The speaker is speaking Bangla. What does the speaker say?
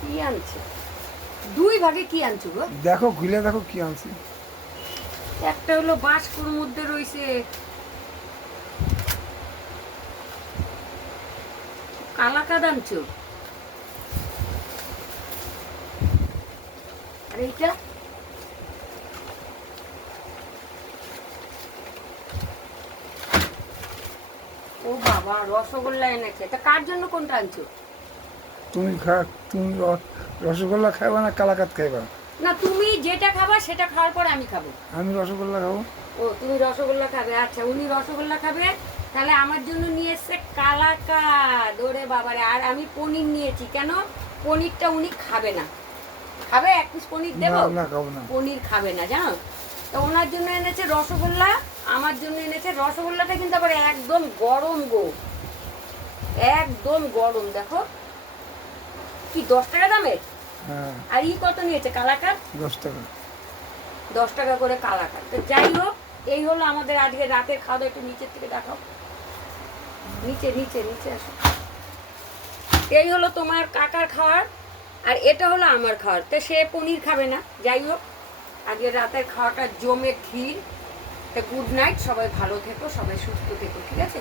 কি আনছে? দুই ভাগে কি আনছো গো? দেখো খুলে দেখো কি আনছি। একটা হলো বাস্কুর মধ্যে রয়েছে কালাকাদ আনছো, আর এইটা ও বাবা রসগোল্লা এনেছে। তা কার জন্য কোনটা আনছো? তুমি তুমি রসগোল্লা খাইবা না কালাকাত খাইবা? না তুমি যেটা খাবা সেটা খাওয়ার পর আমি খাবো। আমি রসগোল্লা খাবো। ও তুমি রসগোল্লা খাবে, আচ্ছা উনি রসগোল্লা খাবে, তাহলে আমার জন্য নিয়ে এসছে কালাকাদ। ওরে বাবারে, আর আমি পনির নিয়েছি। কেন? পনিরটা উনি খাবে না। খাবে? এক পিস পনির না দেবো? না খাবো না। পনির খাবে না জানো তো। ওনার জন্য এনেছে রসগোল্লা, আমার জন্য এনেছে রসগোল্লাটা কিন্তু আবার একদম গরম গো, একদম গরম। দেখো কি 10 টাকা দামের। হ্যাঁ আর ই কত নিয়েছে কালাকাদ? 10 টাকা। 10 টাকা করে কালাকাদ। তো যাই হোক, এই হলো আমাদের আজকে রাতের খাওয়া দাওয়া। একটু নিচের থেকে দেখাও, নিচে নিচে নিচে আসো। এই হলো তোমার কাকার খাওয়ার, আর এটা হলো আমার খাওয়ার। তো সে পনির খাবে না। যাই হোক, আজকে রাতের খাওয়াটা জমে ক্ষীর। তো গুড নাইট, সবাই ভালো থেকো, সবাই সুস্থ থেকো, ঠিক আছে?